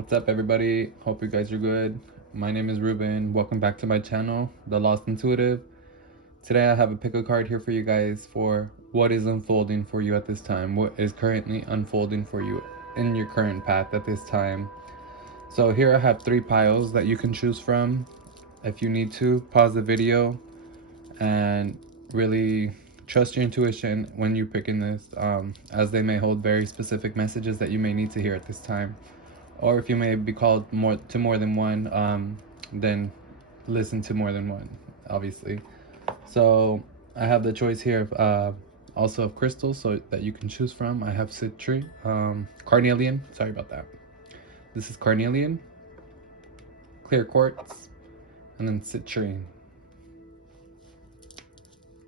What's up, everybody? Hope you guys are good. My name is Ruben. Welcome back to my channel, The Lost Intuitive. Today I have a pick a card here for you guys for what is unfolding for you at this time, what is currently unfolding for you in your current path at this time. So here I have 3 piles that you can choose from. If you need to, pause the video and really trust your intuition when you're picking this, as they may hold very specific messages that you may need to hear at this time. Or if you may be called more than one, then listen to more than one, obviously. So I have the choice here of also of crystals, so that you can choose from. I have citrine, carnelian. Sorry about that. This is carnelian, clear quartz, and then citrine.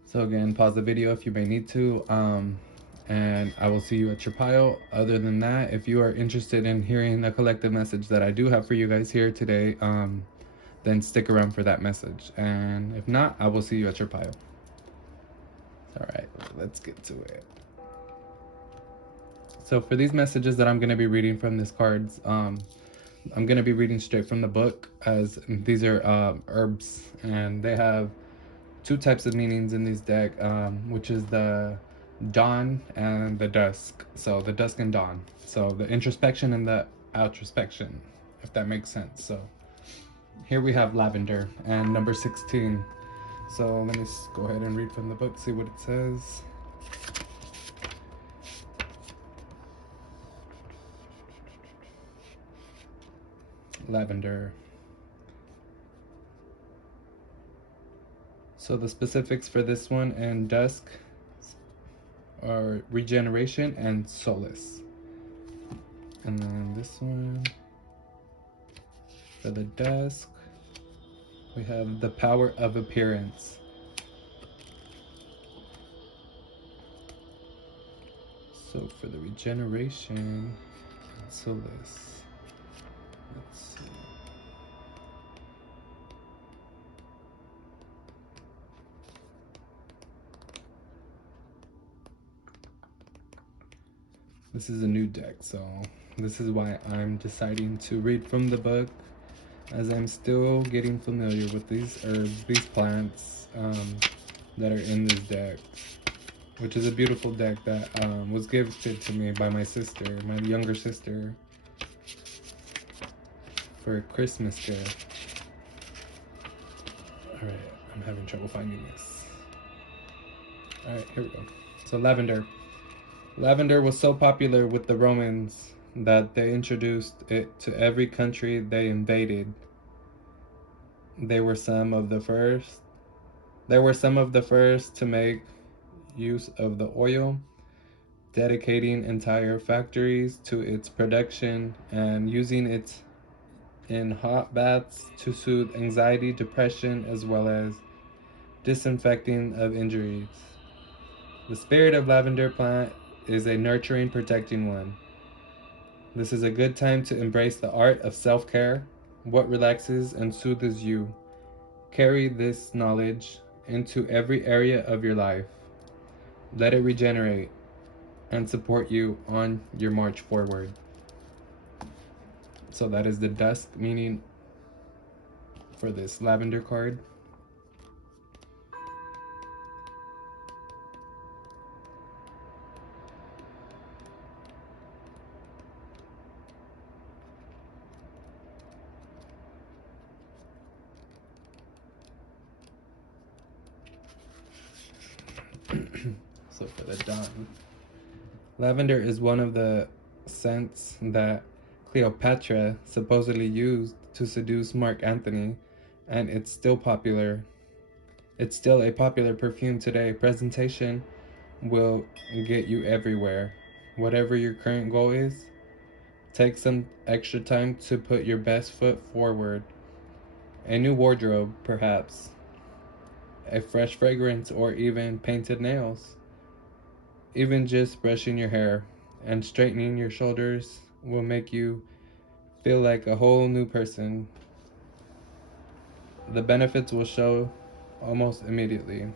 So again, pause the video if you may need to, and I will see you at your pile. Other than that, if you are interested in hearing a collective message that I do have for you guys here today, then stick around for that message. And if not, I will see you at your pile. All right, let's get to it. So for these messages that I'm going to be reading from these cards, I'm going to be reading straight from the book, as these are herbs, and they have 2 types of meanings in this deck, which is the dawn and the dusk. So the dusk and dawn. So the introspection and the outrospection, if that makes sense. So here we have lavender and number 16. So let me go ahead and read from the book, see what it says. Lavender. So the specifics for this one and dusk are regeneration and solace. And then this one, for the dusk, we have the power of appearance. So for the regeneration and solace, let's see. This is a new deck, so this is why I'm deciding to read from the book, as I'm still getting familiar with these herbs, these plants that are in this deck, which is a beautiful deck that was gifted to me by my sister, my younger sister, for a Christmas gift. Alright, I'm having trouble finding this. Alright, here we go. So lavender. Lavender was so popular with the Romans that they introduced it to every country they invaded. They were some of the first to make use of the oil, dedicating entire factories to its production and using it in hot baths to soothe anxiety, depression, as well as disinfecting of injuries. The spirit of lavender plant is a nurturing, protecting one. This is a good time to embrace the art of self-care, what relaxes and soothes you. Carry this knowledge into every area of your life. Let it regenerate and support you on your march forward. So that is the dusk meaning for this lavender card. So for the dawn, lavender is one of the scents that Cleopatra supposedly used to seduce Mark Antony, and it's still popular. It's still a popular perfume today. Presentation will get you everywhere. Whatever your current goal is, take some extra time to put your best foot forward. A new wardrobe, perhaps, a fresh fragrance, or even painted nails. Even just brushing your hair and straightening your shoulders will make you feel like a whole new person. The benefits will show almost immediately.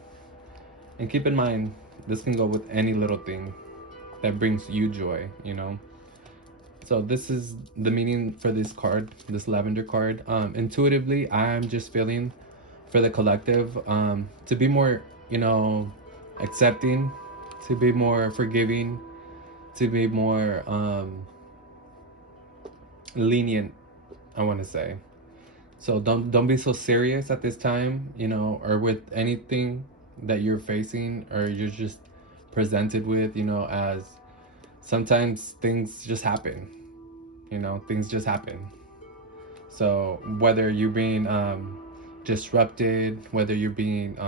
And keep in mind, this can go with any little thing that brings you joy, you know? So this is the meaning for this card, this lavender card. Intuitively, I'm just feeling for the collective to be more, accepting, to be more forgiving, to be more lenient, I want to say. So don't be so serious at this time, or with anything that you're facing or you're just presented with, as sometimes things just happen. Things just happen. So whether you're being disrupted, whether you're being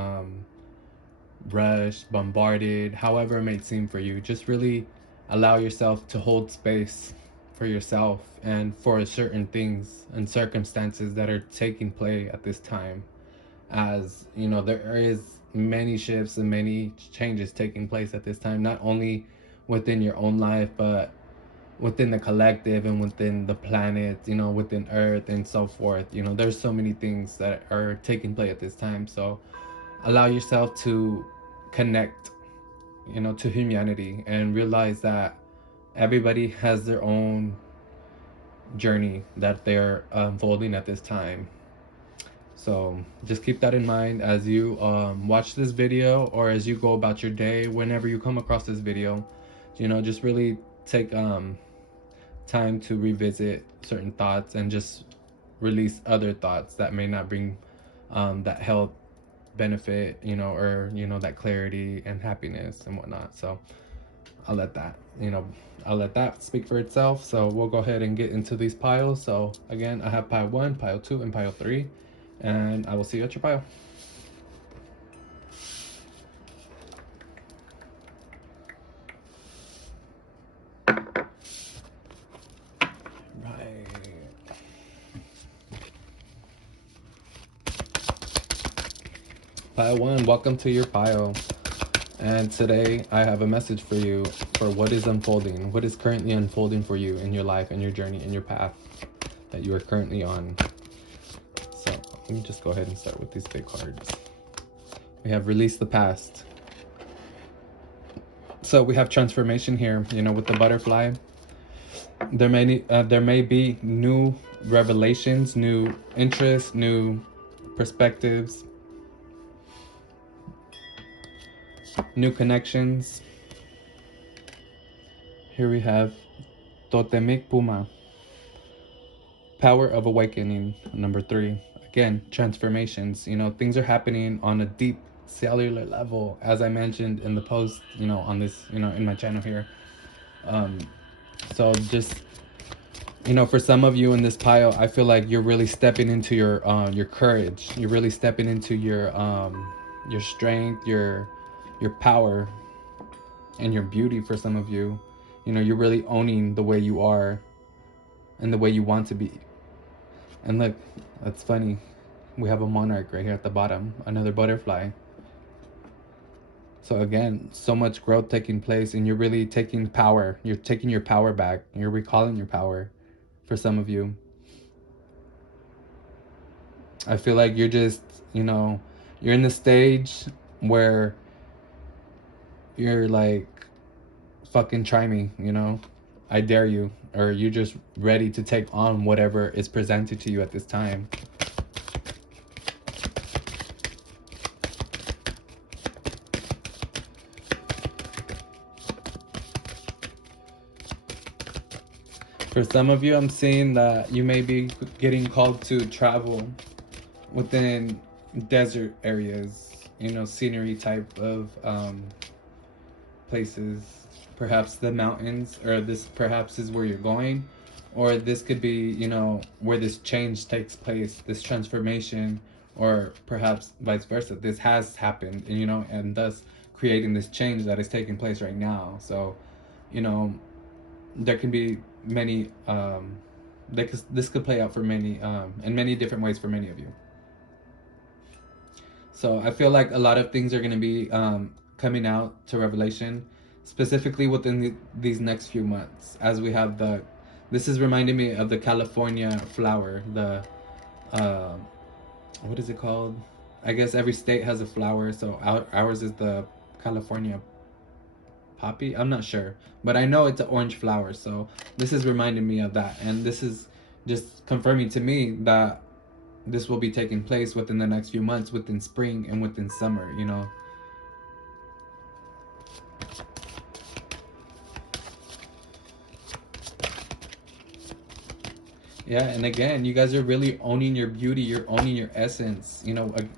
rushed, bombarded, however it may seem for you, just really allow yourself to hold space for yourself and for certain things and circumstances that are taking place at this time. As there is many shifts and many changes taking place at this time, not only within your own life, but within the collective and within the planet, within Earth and so forth. There's so many things that are taking place at this time. So allow yourself to connect, to humanity and realize that everybody has their own journey that they're unfolding at this time. So just keep that in mind as you watch this video or as you go about your day, whenever you come across this video, just really take time to revisit certain thoughts and just release other thoughts that may not bring that health benefit, or that clarity and happiness and whatnot. So I'll let that, I'll let that speak for itself. So we'll go ahead and get into these piles. So again, I have pile 1, pile 2, and pile 3, and I will see you at your pile. Pile 1, welcome to your pile. And today I have a message for you for what is unfolding, what is currently unfolding for you in your life and your journey and your path that you are currently on. So let me just go ahead and start with these big cards. We have release the past. So we have transformation here, with the butterfly. There may be new revelations, new interests, new perspectives, new connections. Here we have Totemic Puma, power of awakening, number 3. Again, transformations. Things are happening on a deep cellular level, as I mentioned in the post, on this, in my channel here. So just, for some of you in this pile, I feel like you're really stepping into your courage. You're really stepping into your strength, your power, and your beauty. For some of you, you're really owning the way you are and the way you want to be. And look, that's funny. We have a monarch right here at the bottom, another butterfly. So again, so much growth taking place, and you're really taking power. You're taking your power back. You're recalling your power for some of you. I feel like you're just, you're in the stage where you're like, fucking try me, I dare you. Or you're just ready to take on whatever is presented to you at this time. For some of you, I'm seeing that you may be getting called to travel within desert areas, scenery type of places. Perhaps the mountains, or this perhaps is where you're going, or this could be, where this change takes place, this transformation, or perhaps vice versa. This has happened, and and thus creating this change that is taking place right now. So, there can be many, this could play out for many, in many different ways for many of you. So I feel like a lot of things are going to be coming out to revelation, specifically within these next few months, as we have this is reminding me of the California flower, the, what is it called? I guess every state has a flower, so ours is the California poppy. I'm not sure, but I know it's an orange flower. So this is reminding me of that, and this is just confirming to me that this will be taking place within the next few months, within spring and within summer. Yeah, and again, you guys are really owning your beauty. You're owning your essence.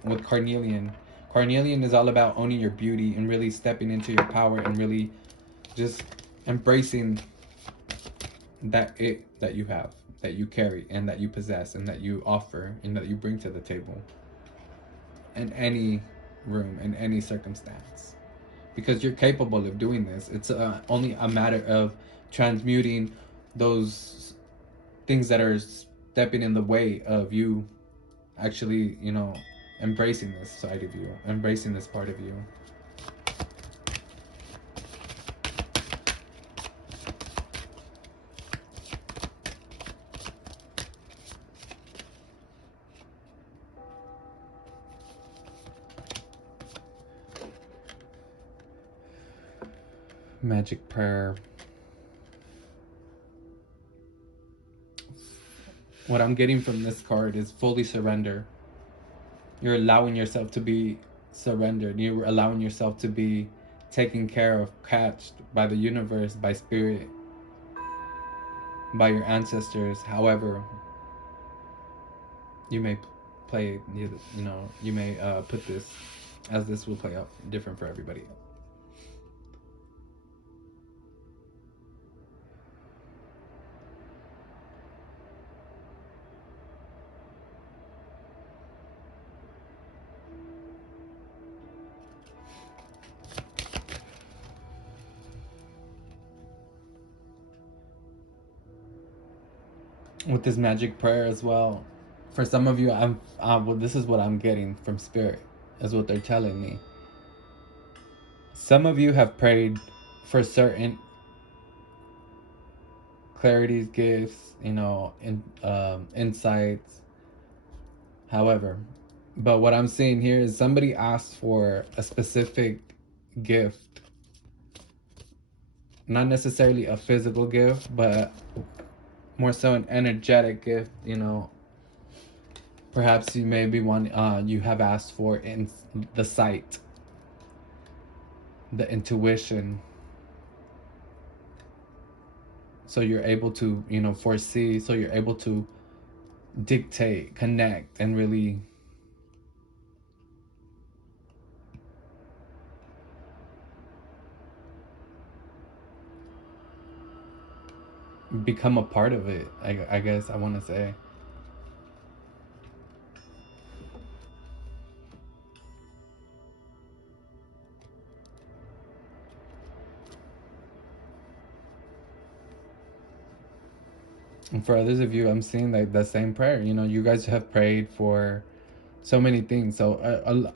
With Carnelian. Carnelian is all about owning your beauty and really stepping into your power and really just embracing that you have, that you carry, and that you possess, and that you offer, and that you bring to the table in any room, in any circumstance. Because you're capable of doing this. It's only a matter of transmuting those things that are stepping in the way of you actually, embracing this side of you, embracing this part of you. Magic prayer. What I'm getting from this card is fully surrender. You're allowing yourself to be surrendered. You're allowing yourself to be taken care of, catched by the universe, by spirit, by your ancestors. However, you may play, you may put this, as this will play out different for everybody. With this magic prayer as well, for some of you, well, this is what I'm getting from spirit, is what they're telling me. Some of you have prayed for certain clarities, gifts, insights. However, but what I'm seeing here is somebody asked for a specific gift, not necessarily a physical gift, but more so an energetic gift. Perhaps you may be one. You have asked for in the sight, the intuition, so you're able to foresee, so you're able to dictate, connect, and really become a part of it. I guess I want to say. And for others of you, I'm seeing like the same prayer. You guys have prayed for so many things. So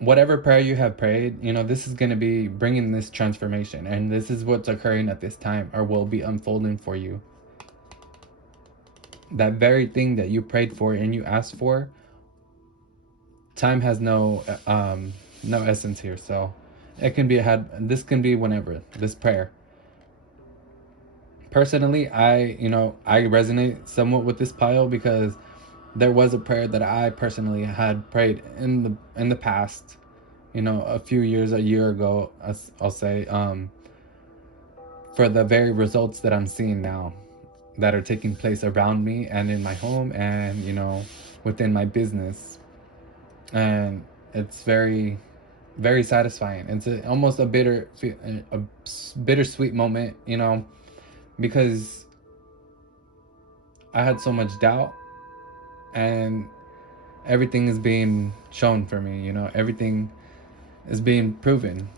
whatever prayer you have prayed, this is going to be bringing this transformation, and this is what's occurring at this time, or will be unfolding for you. That very thing that you prayed for and you asked for, time has no essence here. So it can be this can be whenever, this prayer. Personally, I resonate somewhat with this pile, because there was a prayer that I personally had prayed in the past, a few years, a year ago, I'll say, for the very results that I'm seeing now, that are taking place around me and in my home, and within my business. And it's very, very satisfying. It's almost a bittersweet moment, because I had so much doubt, and everything is being shown for me. Everything is being proven.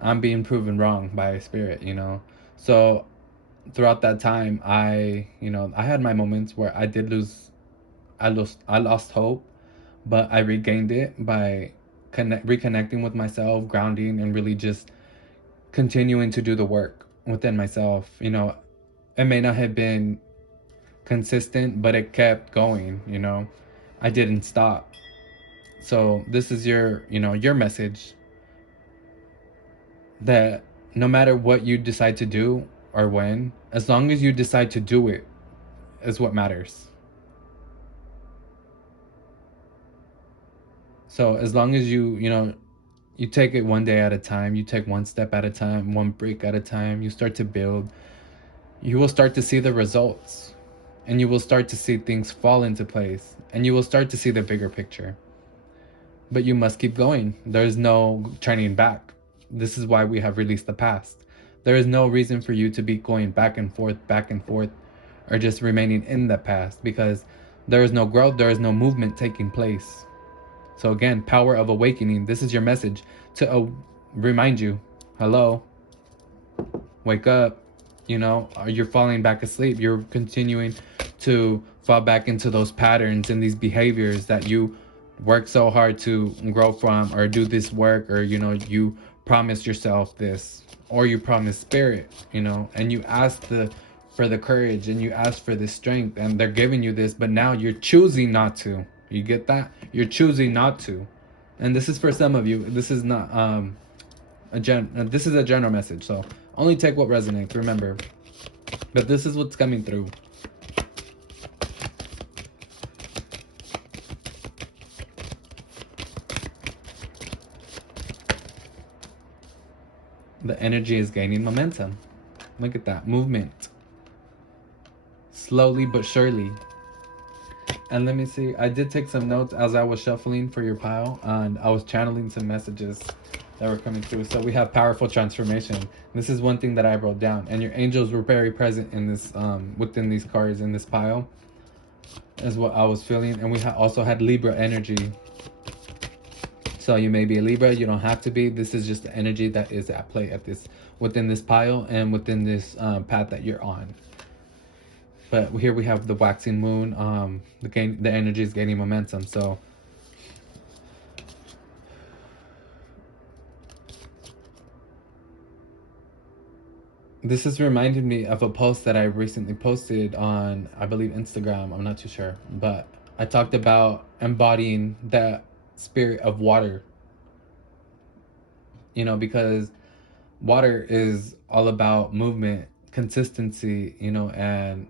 I'm being proven wrong by spirit. So throughout that time, I had my moments where I lost hope, but I regained it by reconnecting with myself, grounding, and really just continuing to do the work within myself. It may not have been consistent, but it kept going. I didn't stop. So this is your message, that no matter what you decide to do or when, as long as you decide to do it, is what matters. So as long as you take it one day at a time, you take one step at a time, one brick at a time, you start to build, you will start to see the results, and you will start to see things fall into place, and you will start to see the bigger picture. But you must keep going. There's no turning back. This is why we have released the past. There is no reason for you to be going back and forth, or just remaining in the past, because there is no growth, there is no movement taking place. So again, power of awakening. This is your message to remind you, hello, wake up. You're falling back asleep. You're continuing to fall back into those patterns and these behaviors that you work so hard to grow from, or do this work, or you promise yourself this, or you promise spirit, and you ask for the courage, and you ask for the strength, and they're giving you this, but now you're choosing not to. You get that? You're choosing not to. And this is for some of you. This is not this is a general message, so only take what resonates, remember. But this is what's coming through. The energy is gaining momentum. Look at that movement. Slowly but surely. And let me see, I did take some notes as I was shuffling for your pile, and I was channeling some messages that were coming through. So we have powerful transformation. This is one thing that I wrote down, and your angels were very present in this, within these cards in this pile, is what I was feeling. And we also had Libra energy. So you may be a Libra, you don't have to be. This is just the energy that is at play within this pile and within this path that you're on. But here we have the waxing moon. The energy is gaining momentum. So this is reminding me of a post that I recently posted on, I believe, Instagram. I'm not too sure, but I talked about embodying the spirit of water. Because water is all about movement, consistency, and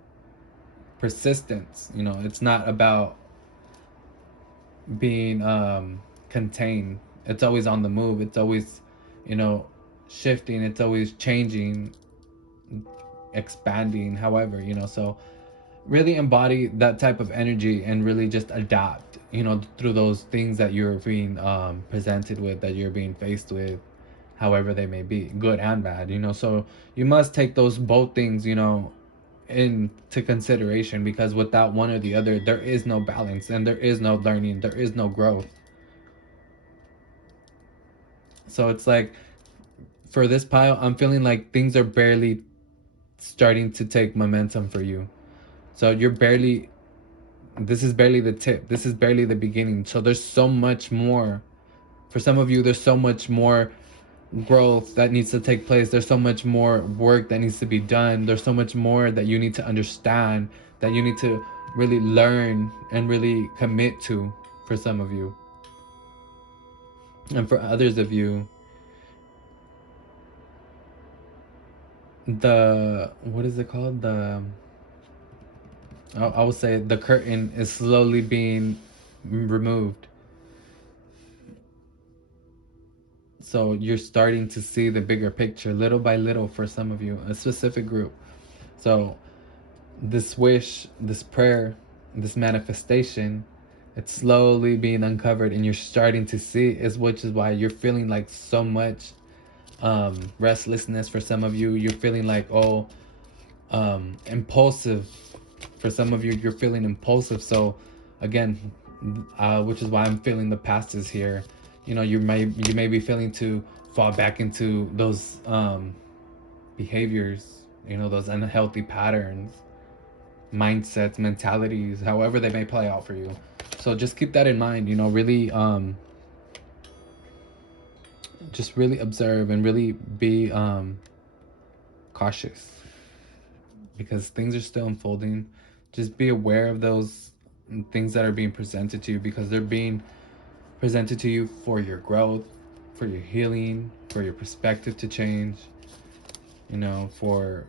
persistence. It's not about being contained. It's always on the move. It's always shifting. It's always changing, expanding, however. So really embody that type of energy and really just adapt, through those things that you're being presented with, that you're being faced with, however they may be, good and bad. So you must take those both things into consideration, because without one or the other, there is no balance, and there is no learning, there is no growth. So it's like, for this pile, I'm feeling like things are barely starting to take momentum for you. So this is barely the tip, this is barely the beginning. So there's so much more. For some of you, there's so much more growth that needs to take place. There's so much more work that needs to be done. There's so much more that you need to understand, that you need to really learn and really commit to, for some of you. And for others of you, what is it called? I would say the curtain is slowly being removed. So you're starting to see the bigger picture little by little, for some of you, a specific group. So this wish, this prayer, this manifestation, it's slowly being uncovered, and you're starting to see, which is why you're feeling like so much restlessness. For some of you, you're feeling like, impulsive. For some of you, you're feeling impulsive. So again, which is why I'm feeling the past is here. You may be feeling to fall back into those behaviors, those unhealthy patterns, mindsets, mentalities, however they may play out for you. So just keep that in mind. Really just really observe and really be cautious, because things are still unfolding. Just be aware of those things that are being presented to you, because they're being presented to you for your growth, for your healing, for your perspective to change. you know, for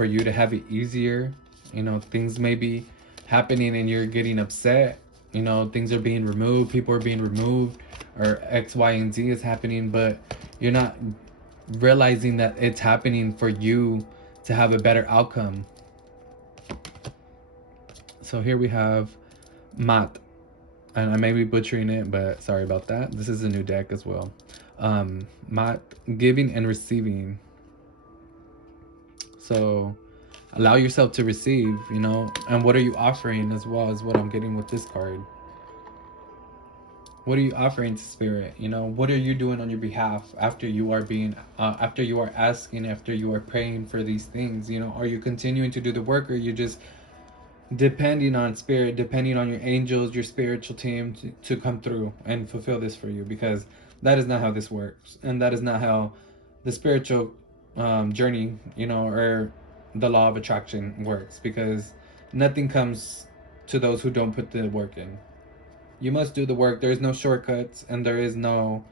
you to have it easier. You know, things may be happening and you're getting upset. You know, things are being removed, people are being removed, or X, Y, and Z is happening, but you're not realizing that it's happening for you to have a better outcome. So here we have Mat, and I may be butchering it, but sorry about that. This is a new deck as well. Mat, giving and receiving. So allow yourself to receive, you know, and what are you offering as well as what I'm getting with this card. What are you offering to spirit? You know, what are you doing on your behalf after you are being after you are asking, after you are praying for these things? You know, are you continuing to do the work, or you just depending on spirit, depending on your angels, your spiritual team to come through and fulfill this for you? Because that is not how this works, and that is not how the spiritual journey, you know, or the law of attraction works. Because nothing comes to those who don't put the work in. You must do the work. There is no shortcuts, and there is no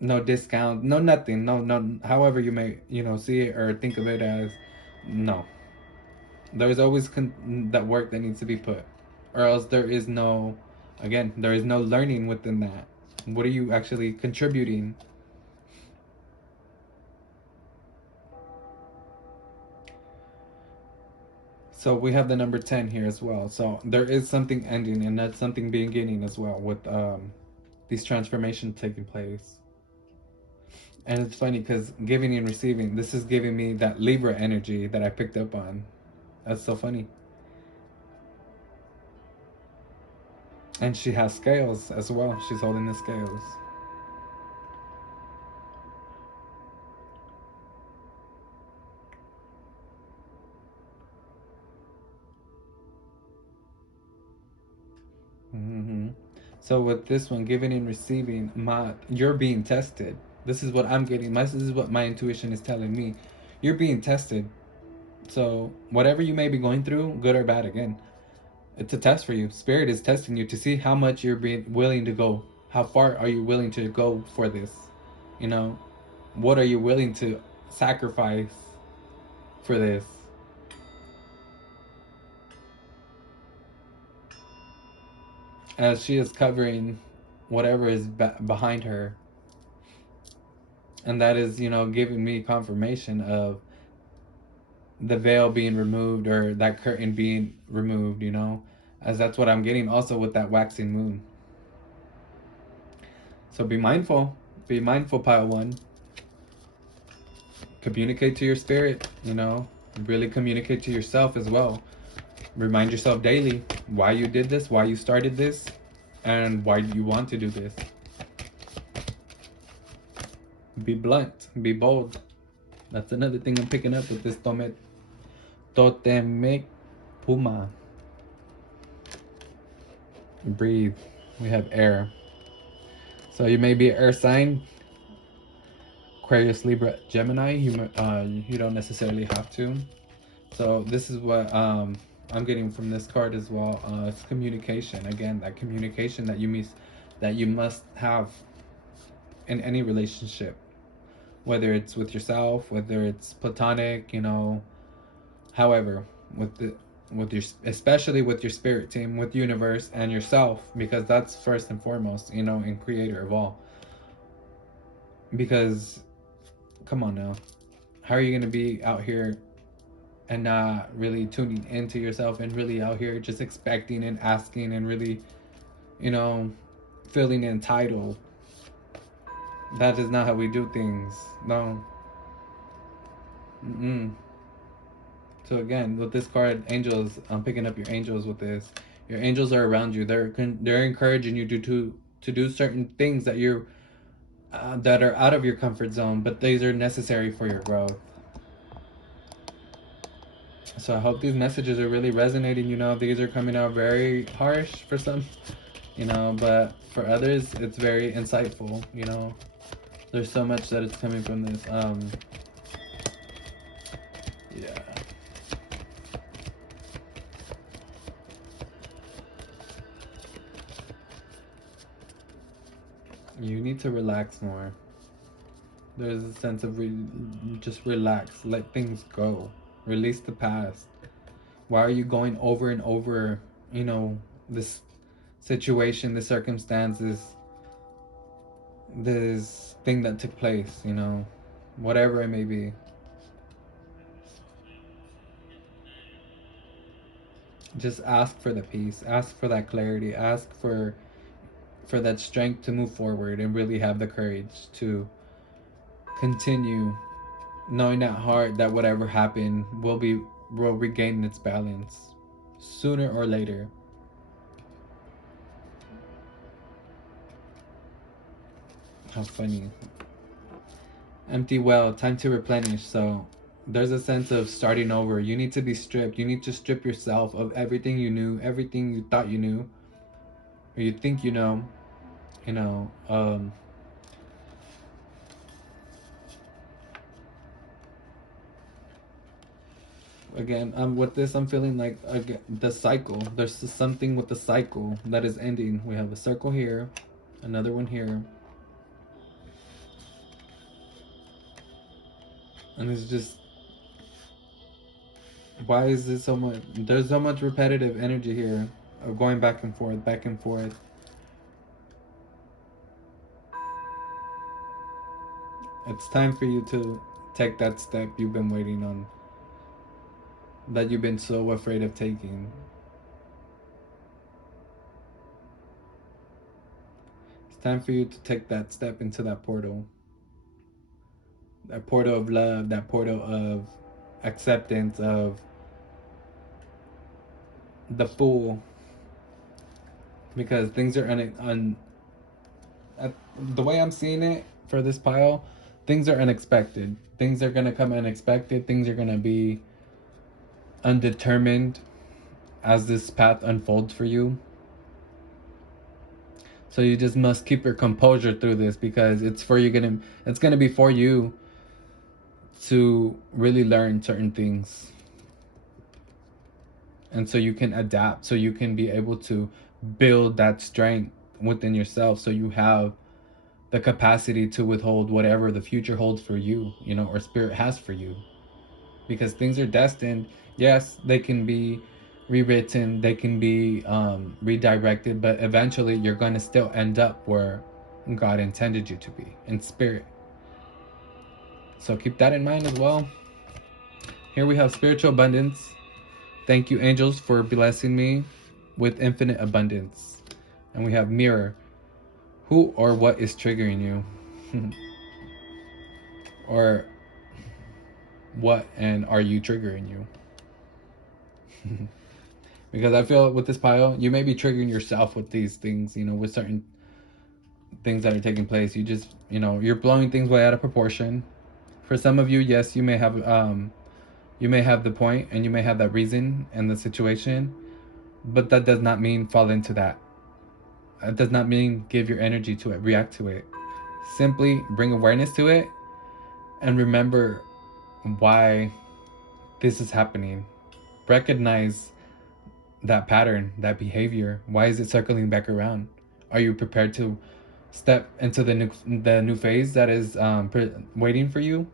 discount, no nothing, no. However you may, you know, see it or think of it as, no. There's always that work that needs to be put, or else there is no, again, there is no learning within that. What are you actually contributing? So we have the number 10 here as well. So there is something ending, and that's something beginning as well with these transformations taking place. And it's funny because giving and receiving, this is giving me that Libra energy that I picked up on. That's so funny. And she has scales as well. She's holding the scales. Mm-hmm. So with this one, giving and receiving, you're being tested. This is what I'm getting. This is what my intuition is telling me. You're being tested. So whatever you may be going through, good or bad, again, it's a test for you. Spirit is testing you to see how much you're being willing to go. How far are you willing to go for this? You know, what are you willing to sacrifice for this? As she is covering whatever is behind her, and that is, you know, giving me confirmation of the veil being removed, or that curtain being removed, you know, as that's what I'm getting also with that waxing moon. So be mindful, pile one. Communicate to your spirit, you know, really communicate to yourself as well. Remind yourself daily why you did this, why you started this, and why you want to do this. Be blunt, be bold. That's another thing I'm picking up with this Totemic Puma. Breathe. We have air. So you may be an air sign, Aquarius, Libra, Gemini. You don't necessarily have to. So this is what I'm getting from this card as well. It's communication. Again, that communication that you must have in any relationship, whether it's with yourself, whether it's platonic, you know, however, with your, especially with your spirit team, with universe and yourself, because that's first and foremost, you know, and creator of all. Because come on now, how are you going to be out here and not really tuning into yourself, and really out here just expecting and asking and really, you know, feeling entitled? That is not how we do things. No. Mm-mm. So again, with this card, angels, I'm picking up your angels with this. Your angels are around you. They're encouraging you to do certain things that you're that are out of your comfort zone, but these are necessary for your growth. So I hope these messages are really resonating. You know, these are coming out very harsh for some, you know, but for others, it's very insightful. You know, there's so much that is coming from this. Yeah. You need to relax more. There's a sense of just relax, let things go, release the past. Why are you going over and over, this situation, this circumstance, this thing that took place, whatever it may be. Just ask for the peace, ask for that clarity, ask for that strength to move forward and really have the courage to continue, knowing at heart that whatever happened will regain its balance sooner or later. How funny. Empty well, time to replenish. So there's a sense of starting over. You need to be stripped. You need to strip yourself of everything you knew, everything you thought you knew, or you think you know. You know, again, with this, I'm feeling like, again, the cycle. There's something with the cycle that is ending. We have a circle here, another one here, and it's just, why is this so much? There's so much repetitive energy here of going back and forth, back and forth. It's time for you to take that step you've been waiting on, that you've been so afraid of taking. It's time for you to take that step into that portal of love, that portal of acceptance of the fool, because things are the way I'm seeing it for this pile, things are unexpected. Things are gonna come unexpected. Things are gonna be undetermined as this path unfolds for you. So you just must keep your composure through this, because it's gonna be for you to really learn certain things, and so you can adapt, so you can be able to build that strength within yourself, so you have the capacity to withhold whatever the future holds for you, or spirit has for you. Because things are destined. Yes, they can be rewritten, they can be redirected, but eventually you're going to still end up where God intended you to be in spirit. So keep that in mind as well. Here we have spiritual abundance. Thank you, angels, for blessing me with infinite abundance. And we have mirror. Who or what is triggering you? Or what and are you triggering you? Because I feel with this pile, you may be triggering yourself with these things, with certain things that are taking place. You're blowing things way out of proportion. For some of you, yes, you may have the point and you may have that reason and the situation, but that does not mean fall into that. It does not mean give your energy to it, react to it. Simply bring awareness to it and remember why this is happening. Recognize that pattern, that behavior. Why is it circling back around? Are you prepared to step into the new phase that is waiting for you?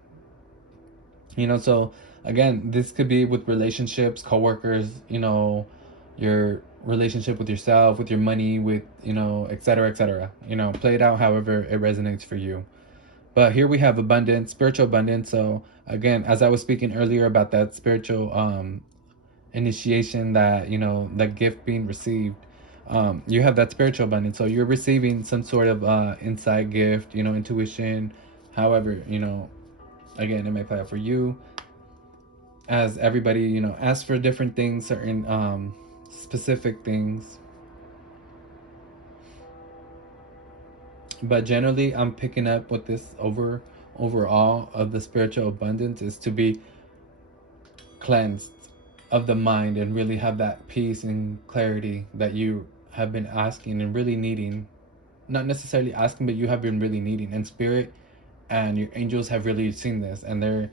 So again, this could be with relationships, coworkers, your relationship with yourself, with your money, with et cetera, et cetera. Play it out however it resonates for you. But here we have abundance, spiritual abundance. So again, as I was speaking earlier about that spiritual initiation, that gift being received, you have that spiritual abundance. So you're receiving some sort of insight gift, intuition. However, again, it may play out for you, as everybody asks for different things, certain specific things. But generally, I'm picking up with this overall of the spiritual abundance is to be cleansed of the mind and really have that peace and clarity that you have been asking and really needing. Not necessarily asking, but you have been really needing. And spirit and your angels have really seen this, and they're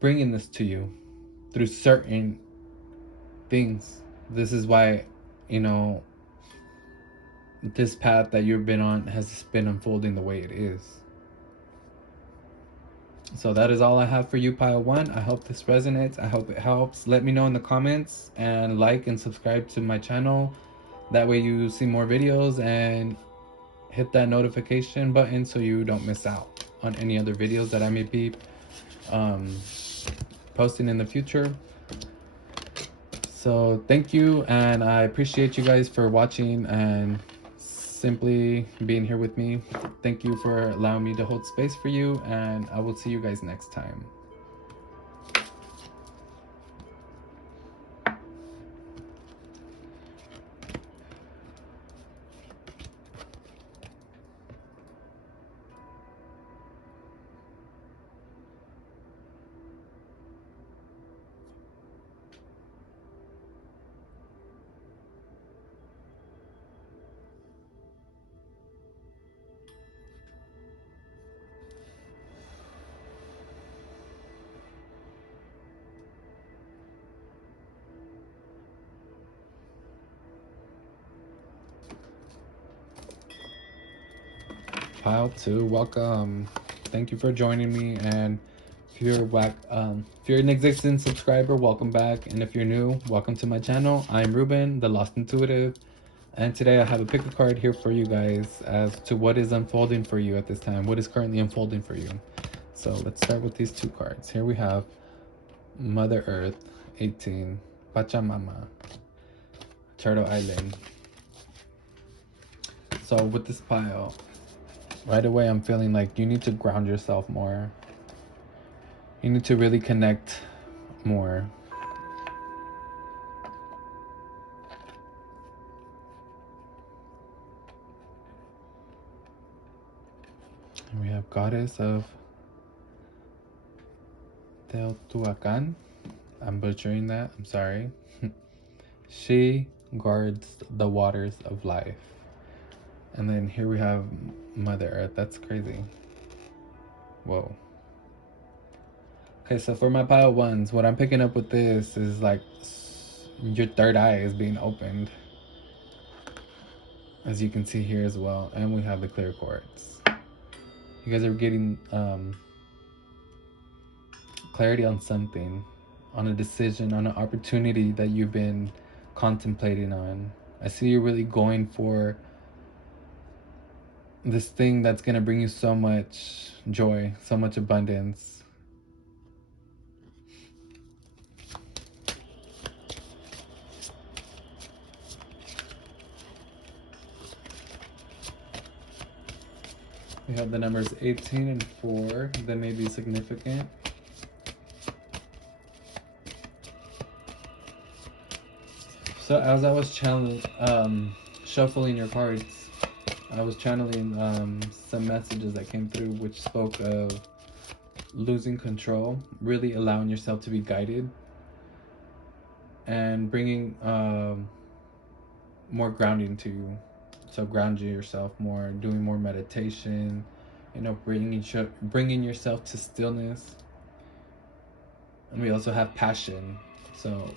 bringing this to you through certain things. This is why, you know, this path that you've been on has been unfolding the way it is. So that is all I have for you, pile one. I hope this resonates. I hope it helps. Let me know in the comments and like and subscribe to my channel. That way you see more videos, and hit that notification button so you don't miss out on any other videos that I may be um, posting in the future. So thank you, and I appreciate you guys for watching and simply being here with me. Thank you for allowing me to hold space for you, and I will see you guys next time. Pile two, welcome. Thank you for joining me. And if you're an existing subscriber, welcome back. And if you're new, welcome to my channel. I'm Ruben, the Lost Intuitive. And today I have a pick a card here for you guys as to what is unfolding for you at this time, what is currently unfolding for you. So let's start with these two cards. Here we have Mother Earth, 18, Pachamama, Turtle Island. So with this pile, right away I'm feeling like you need to ground yourself more. You need to really connect more. And we have Goddess of Teotihuacan. I'm butchering that, I'm sorry. She guards the waters of life. And then here we have Mother Earth. That's crazy. Whoa. Okay, so for my pile ones, what I'm picking up with this is like your third eye is being opened, as you can see here as well. And we have the clear quartz. You guys are getting clarity on something, on a decision, on an opportunity that you've been contemplating on. I see you're really going for this thing that's going to bring you so much joy, so much abundance. We have the numbers 18 and 4 that may be significant. So as I was shuffling your cards, I was channeling some messages that came through which spoke of losing control, really allowing yourself to be guided, and bringing more grounding to you. So grounding yourself more, doing more meditation, you know, bringing yourself to stillness. And we also have passion. So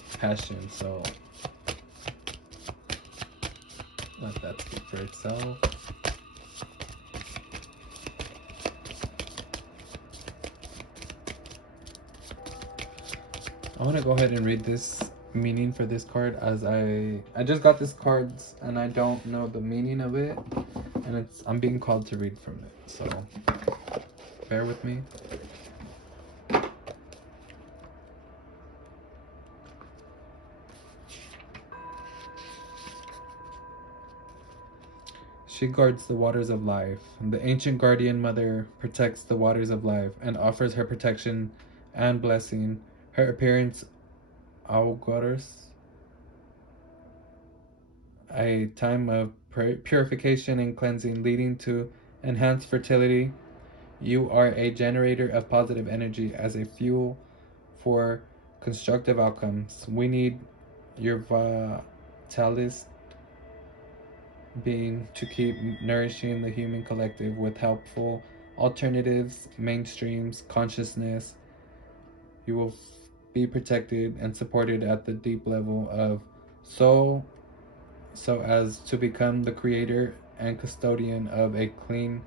let that speak for itself. I want to go ahead and read this meaning for this card, as I just got this cards and I don't know the meaning of it, and I'm being called to read from it, so bear with me. She guards the waters of life. The ancient guardian mother protects the waters of life and offers her protection and blessing. Her appearance augurs a time of purification and cleansing, leading to enhanced fertility. You are a generator of positive energy as a fuel for constructive outcomes. We need your vitalist being to keep nourishing the human collective with helpful alternatives, mainstreams, consciousness. You will be protected and supported at the deep level of soul, so as to become the creator and custodian of a clean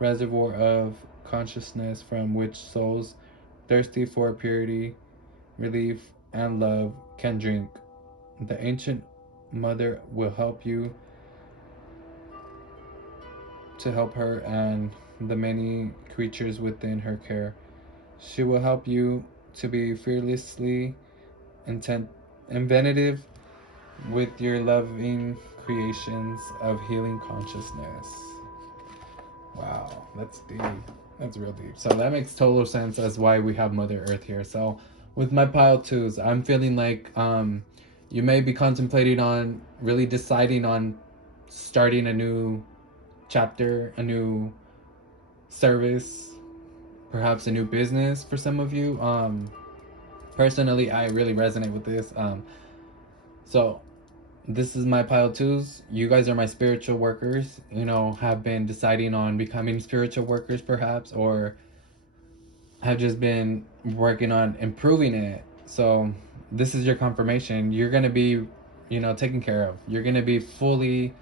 reservoir of consciousness from which souls thirsty for purity, relief, and love can drink. The ancient mother will help you to help her and the many creatures within her care. She will help you to be fearlessly intent inventive with your loving creations of healing consciousness. Wow, that's deep. That's real deep. So that makes total sense as why we have Mother Earth here. So with my pile twos, I'm feeling like you may be contemplating on really deciding on starting a new chapter, a new service, perhaps a new business for some of you. Personally, I really resonate with this. So this is my pile twos. You guys are my spiritual workers. You know, have been deciding on becoming spiritual workers, perhaps, or have just been working on improving it. So this is your confirmation. You're gonna be, taken care of. You're gonna be fully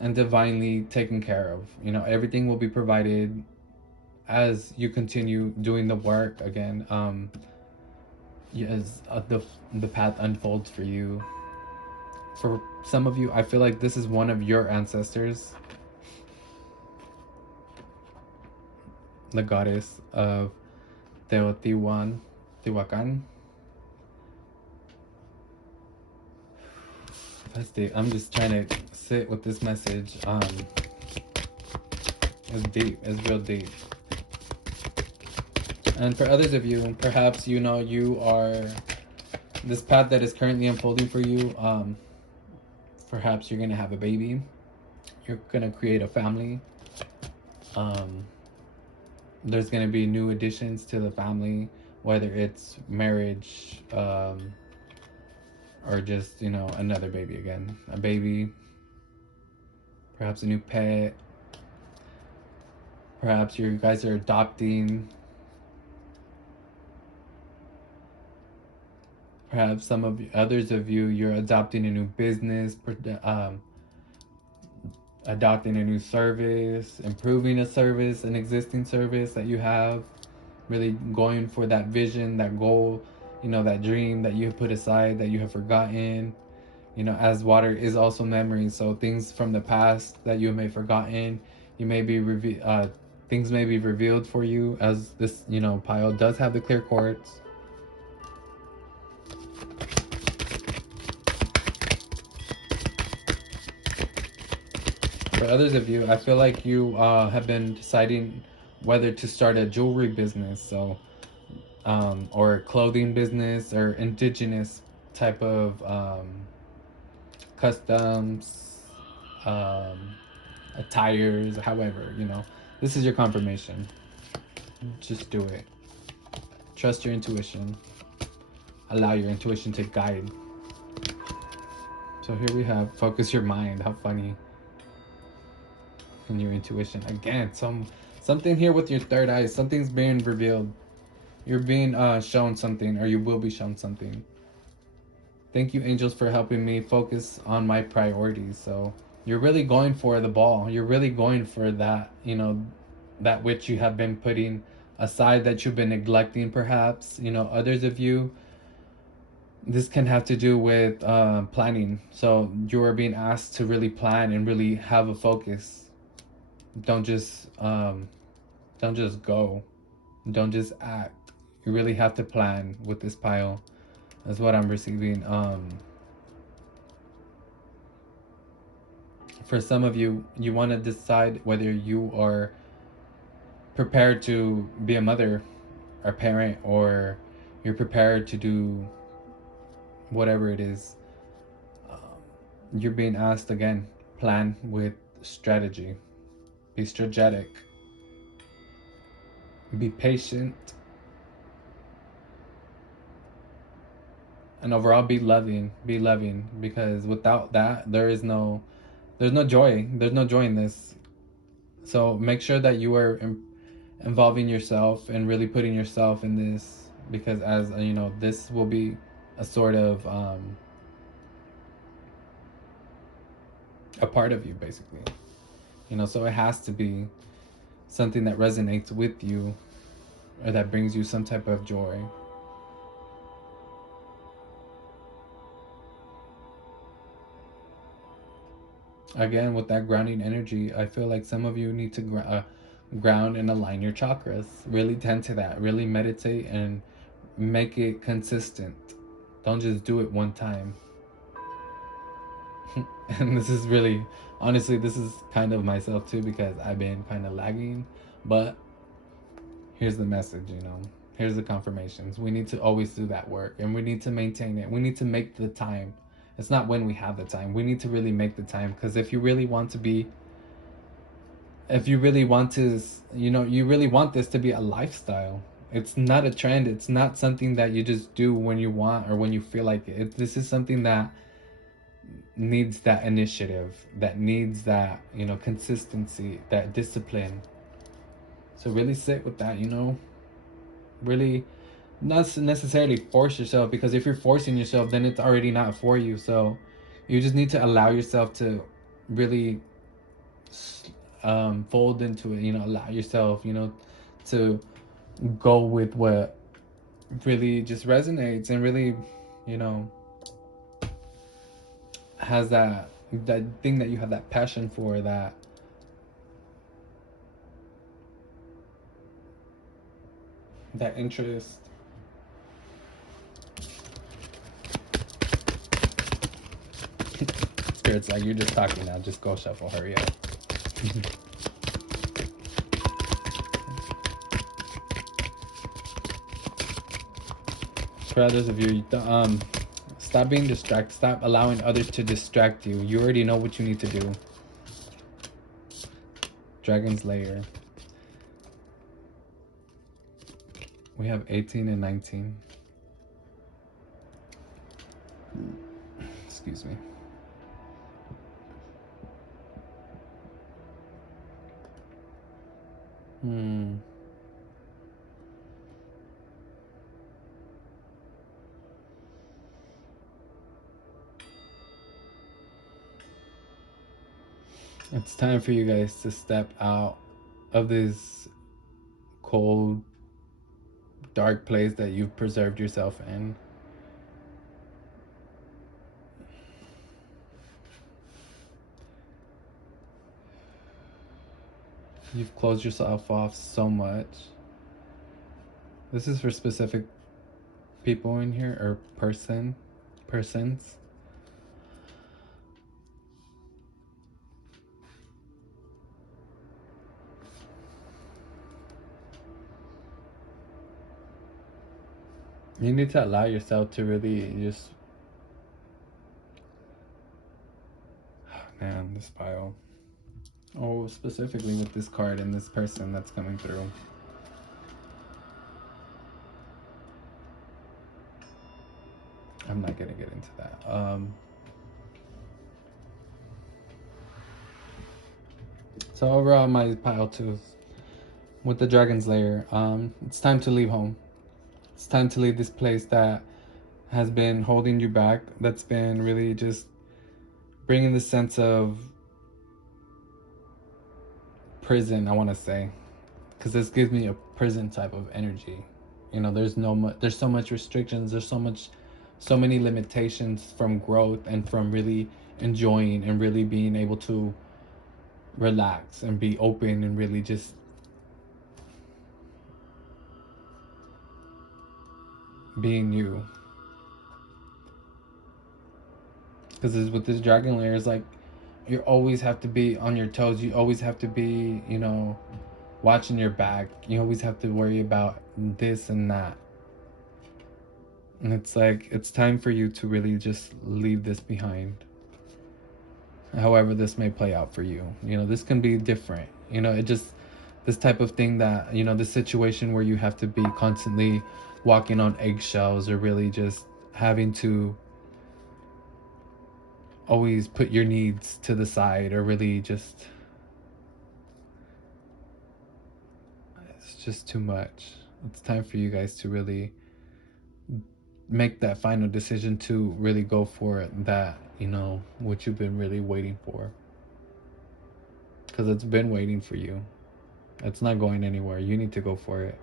and divinely taken care of. Everything will be provided as you continue doing the work again. As the path unfolds for you. For some of you, I feel like this is one of your ancestors, the goddess of Teotihuacan. I'm just trying to sit with this message. It's deep. It's real deep. And for others of you, perhaps you are this path that is currently unfolding for you. Perhaps you're gonna have a baby. You're gonna create a family. There's gonna be new additions to the family, whether it's marriage, or just another baby again, a baby, perhaps a new pet. Perhaps you guys are adopting. Perhaps others of you, you're adopting a new business, adopting a new service, improving a service, an existing service that you have, really going for that vision, that goal, that dream that you have put aside, that you have forgotten. As water is also memory, so things from the past that you may have forgotten, things may be revealed for you, as this pile does have the clear quartz. For others of you, I feel like you have been deciding whether to start a jewelry business, or a clothing business, or indigenous type of customs, attires, however, this is your confirmation. Just do it. Trust your intuition. Allow your intuition to guide. So here we have focus your mind. How funny. And your intuition. Again, something here with your third eye. Something's being revealed. You're being shown something, or you will be shown something. Thank you, angels, for helping me focus on my priorities. So you're really going for the ball. You're really going for that, that which you have been putting aside, that you've been neglecting, perhaps. Others of you, this can have to do with planning. So you are being asked to really plan and really have a focus. Don't just go. Don't just act. You really have to plan with this pile. That's what I'm receiving. For some of you, you want to decide whether you are prepared to be a mother or parent, or you're prepared to do whatever it is. You're being asked again, plan with strategy. Be strategic. Be patient. And overall, be loving. Be loving, because without that, there's no joy. There's no joy in this. So make sure that you are involving yourself and really putting yourself in this, because as this will be a sort of a part of you, basically. So it has to be. something that resonates with you or that brings you some type of joy. Again, with that grounding energy, I feel like some of you need to ground and align your chakras. Really tend to that. Really meditate and make it consistent. Don't just do it one time. And this is really, honestly, this is kind of myself too, because I've been kind of lagging. But here's the message, here's the confirmations. We need to always do that work, and we need to maintain it. We need to make the time. It's not when we have the time. We need to really make the time, because if you really want to be, if you really want to, you really want this to be a lifestyle. It's not a trend. It's not something that you just do when you want or when you feel like it. This is something that needs that initiative, that needs that, consistency, that discipline. So really sit with that, really not necessarily force yourself, because if you're forcing yourself, then it's already not for you. So you just need to allow yourself to really fold into it, allow yourself, to go with what really just resonates and really, has that thing that you have that passion for, that interest. Spirit's like, you're just talking now, just go shuffle, hurry up. For others of you, stop being distracted. Stop allowing others to distract you. You already know what you need to do. Dragon's Lair. We have 18 and 19. Excuse me. It's time for you guys to step out of this cold, dark place that you've preserved yourself in. You've closed yourself off so much. This is for specific people in here, or persons. You need to allow yourself to really just, man, this pile. Oh, specifically with this card and this person that's coming through. I'm not gonna get into that. So overall, my pile two, with the Dragon's Lair, it's time to leave home. It's time to leave this place that has been holding you back, that's been really just bringing the sense of prison, I want to say, because this gives me a prison type of energy. There's so much restrictions, there's so many limitations from growth and from really enjoying and really being able to relax and be open and really just being you. Because with this Dragon Lair, it's like you always have to be on your toes. You always have to be, watching your back. You always have to worry about this and that. And it's like, it's time for you to really just leave this behind. However this may play out for you. This can be different. This type of thing that, this situation where you have to be constantly walking on eggshells, or really just having to always put your needs to the side, or really just, it's just too much. It's time for you guys to really make that final decision to really go for it, that, what you've been really waiting for, because it's been waiting for you. It's not going anywhere. You need to go for it.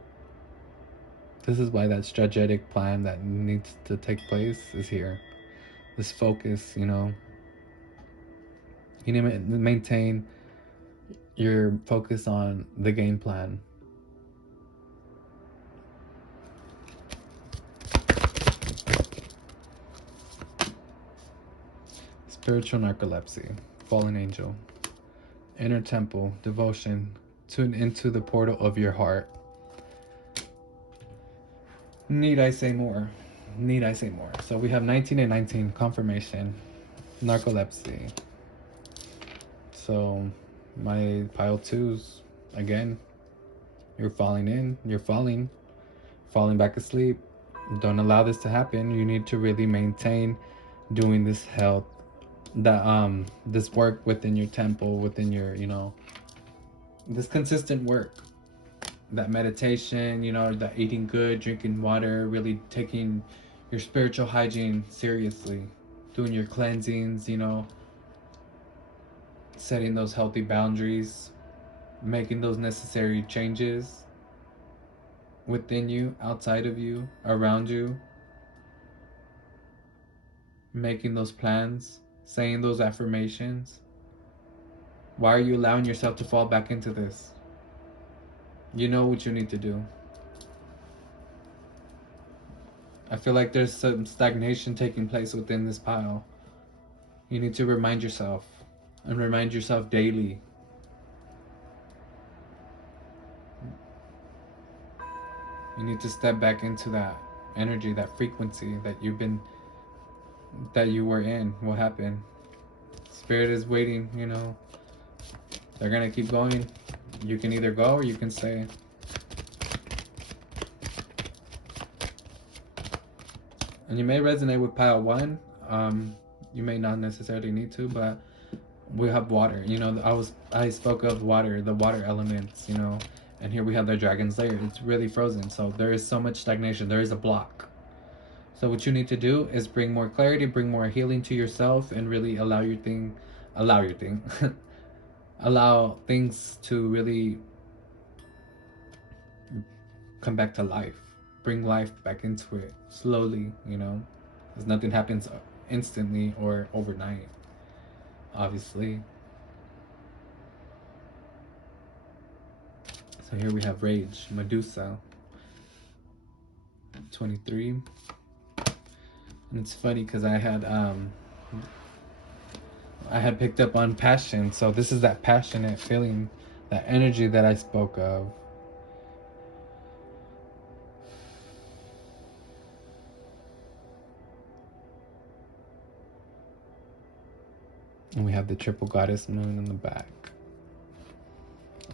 This is why that strategic plan that needs to take place is here. This focus, you need to maintain your focus on the game plan. Spiritual narcolepsy, fallen angel, inner temple, devotion, tune into the portal of your heart. Need I say more? Need I say more? So we have 19 and 19, confirmation, narcolepsy. So my pile twos, again, you're falling in, you're falling back asleep. Don't allow this to happen. You need to really maintain doing this health, this work within your temple, within your, this consistent work. That meditation, that eating good, drinking water, really taking your spiritual hygiene seriously, doing your cleansings, setting those healthy boundaries, making those necessary changes within you, outside of you, around you, making those plans, saying those affirmations. Why are you allowing yourself to fall back into this? You know what you need to do. I feel like there's some stagnation taking place within this pile. You need to remind yourself, and remind yourself daily. You need to step back into that energy, that frequency that you were in. What happened? Spirit is waiting, They're gonna keep going. You can either go or you can stay. And you may resonate with pile one. You may not necessarily need to, but we have water. I spoke of water, the water elements, and here we have the dragon's lair. It's really frozen, so there is so much stagnation. There is a block. So what you need to do is bring more clarity, bring more healing to yourself, and really allow allow things to really come back to life. Bring life back into it slowly, because nothing happens instantly or overnight, obviously. So here we have Rage, Medusa, 23. And it's funny because I had picked up on passion. So this is that passionate feeling, that energy that I spoke of. And we have the triple goddess moon in the back.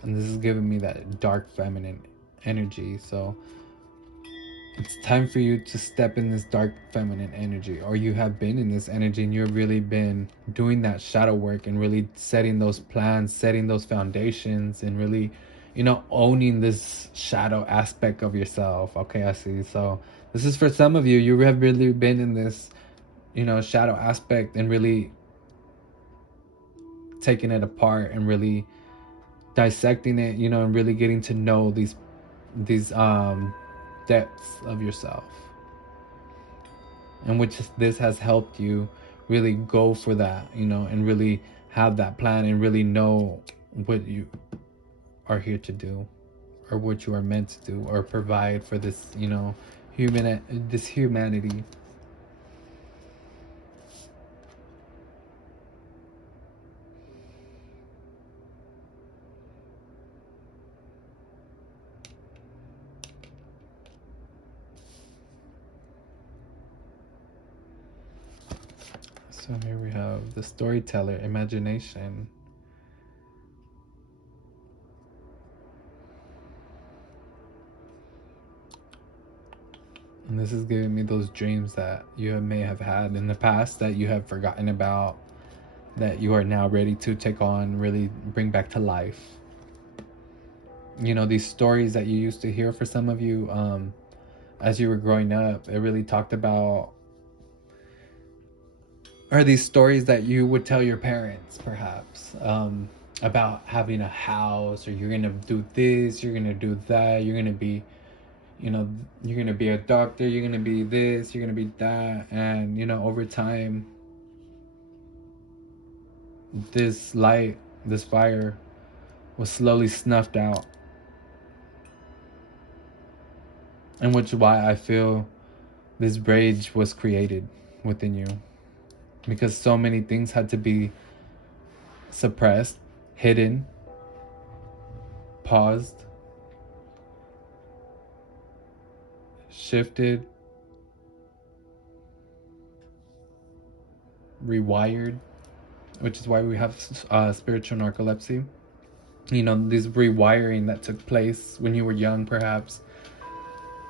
And this is giving me that dark feminine energy. So it's time for you to step in this dark feminine energy, or you have been in this energy and you've really been doing that shadow work and really setting those plans, setting those foundations, and really, owning this shadow aspect of yourself. Okay, I see. So this is for some of you. You have really been in this, shadow aspect and really taking it apart and really dissecting it, and really getting to know these depths of yourself, and which this has helped you really go for that, and really have that plan and really know what you are here to do, or what you are meant to do, or provide for this, this humanity. So here we have the storyteller, imagination. And this is giving me those dreams that you may have had in the past that you have forgotten about, that you are now ready to take on, really bring back to life. These stories that you used to hear for some of you, as you were growing up, it really talked about, are these stories that you would tell your parents, perhaps, about having a house, or you're gonna do this, you're gonna do that, you're gonna be, you know, you're gonna be a doctor, you're gonna be this, you're gonna be that. And over time, this light, this fire was slowly snuffed out. And which is why I feel this rage was created within you, because so many things had to be suppressed, hidden, paused, shifted, rewired, which is why we have spiritual narcolepsy. This rewiring that took place when you were young, perhaps.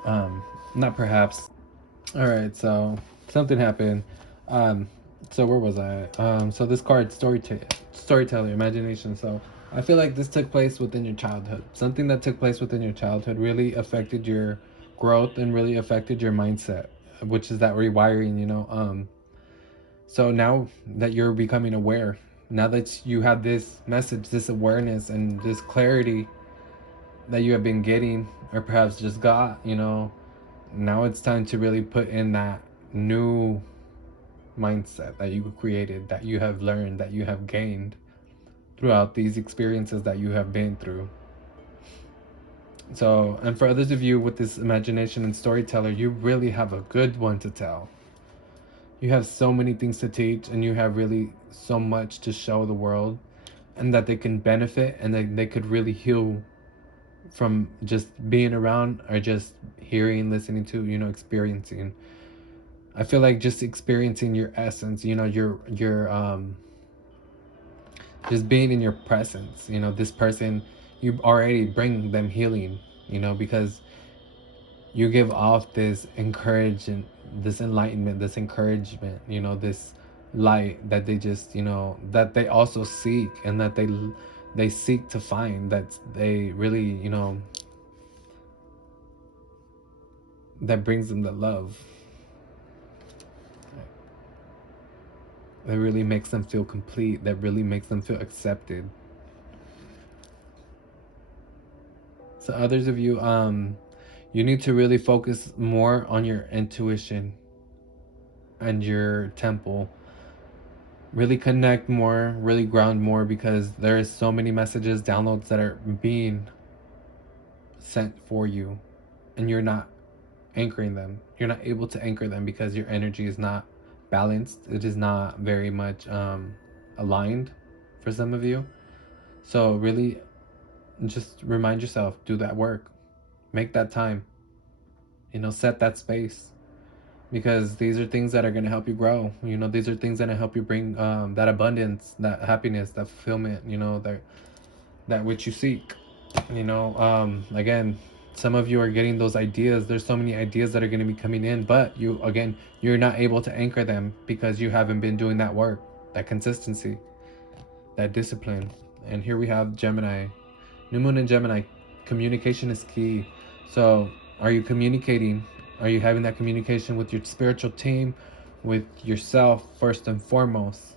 Not perhaps. All right, so something happened. Um, so where was I? So this card, storyteller, imagination. So I feel like this took place within your childhood. Something that took place within your childhood really affected your growth and really affected your mindset, which is that rewiring. So now that you're becoming aware, now that you have this message, this awareness, and this clarity that you have been getting, or perhaps just got, now it's time to really put in that new mindset that you created, that you have learned, that you have gained throughout these experiences that you have been through. So, and for others of you with this imagination and storyteller, you really have a good one to tell. You have so many things to teach, and you have really so much to show the world, and that they can benefit, and that they could really heal from just being around, or just hearing, listening to, experiencing. I feel like just experiencing your essence, your just being in your presence, this person, you already bring them healing, because you give off this encouragement, this enlightenment, this encouragement, this light that they just, that they also seek, and that they seek to find, that they really, that brings them the love, that really makes them feel complete, that really makes them feel accepted. So others of you, you need to really focus more on your intuition and your temple. Really connect more, really ground more, because there is so many messages, downloads that are being sent for you, and you're not anchoring them. You're not able to anchor them because your energy is not balanced. It is not very much aligned for some of you. So really, just remind yourself, do that work, make that time, set that space, because these are things that are going to help you grow. These are things that help you bring that abundance, that happiness, that fulfillment, that which you seek. Again, some of you are getting those ideas. There's so many ideas that are going to be coming in, but you're not able to anchor them because you haven't been doing that work, that consistency, that discipline. And here we have Gemini, new moon in Gemini. Communication is key. So are you communicating? Are you having that communication with your spiritual team, with yourself first and foremost?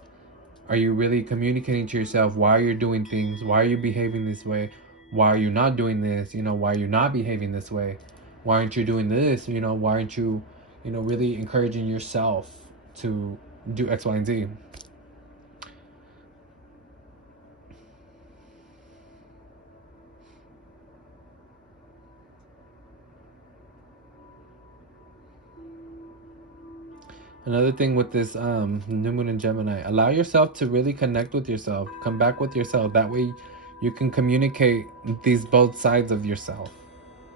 Are you really communicating to yourself why you're doing things? Why are you behaving this way? Why are you not doing this? Why are you not behaving this way? Why aren't you doing this? Why aren't you, really encouraging yourself to do X, Y, and Z? Another thing with this new moon in Gemini, allow yourself to really connect with yourself. Come back with yourself. That way you can communicate these both sides of yourself.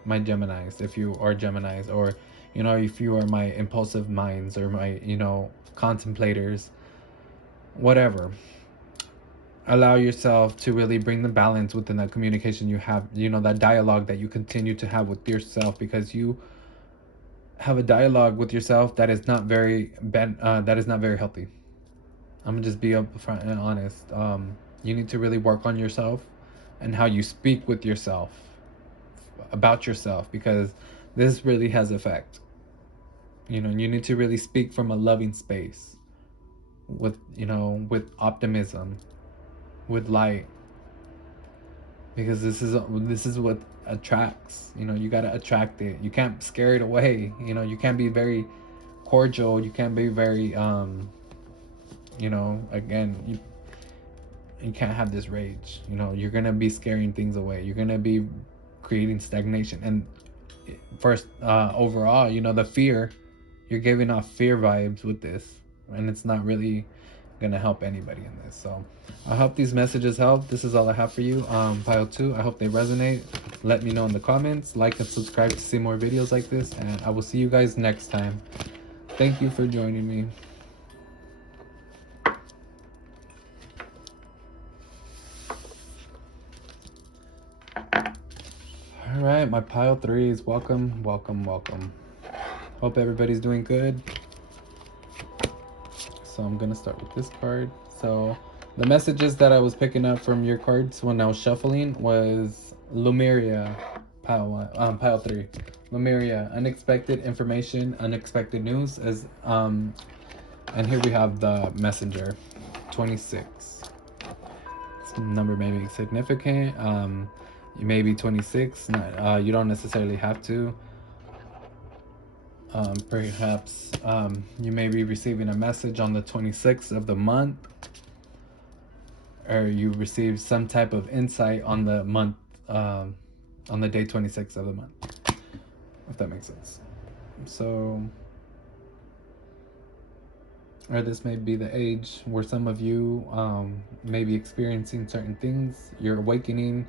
My Geminis, if you are Geminis, or if you are my impulsive minds, or my contemplators, whatever. Allow yourself to really bring the balance within that communication you have, that dialogue that you continue to have with yourself, because you have a dialogue with yourself that is not very that is not very healthy. I'm gonna just be upfront and honest. You need to really work on yourself and how you speak with yourself, about yourself, because this really has effect. You need to really speak from a loving space, with with optimism, with light, because this is what attracts. You know, you gotta attract it. You can't scare it away. You know, you can't be very cordial. You can't be very you know, again, you can't have this rage. You know, you're gonna be scaring things away. You're gonna be creating stagnation. And first, overall, you know, the fear, you're giving off fear vibes with this, and it's not really gonna help anybody in this. So I hope these messages help. This is all I have for you. Pile 2, I hope they resonate. Let me know in the comments. Like and subscribe to see more videos like this, and I will see you guys next time. Thank you for joining me. All right, my pile 3s, welcome, welcome, welcome. Hope everybody's doing good. So I'm gonna start with this card. So the messages that I was picking up from your cards when I was shuffling was Lumeria, pile 3. Lumeria, unexpected information, unexpected news. And here we have the messenger, 26. This number may be significant. You may be 26. You don't necessarily have to. Perhaps you may be receiving a message on the 26th of the month, or you receive some type of insight on the month, on the day 26th of the month, if that makes sense. So, or this may be the age where some of you may be experiencing certain things. You're awakening,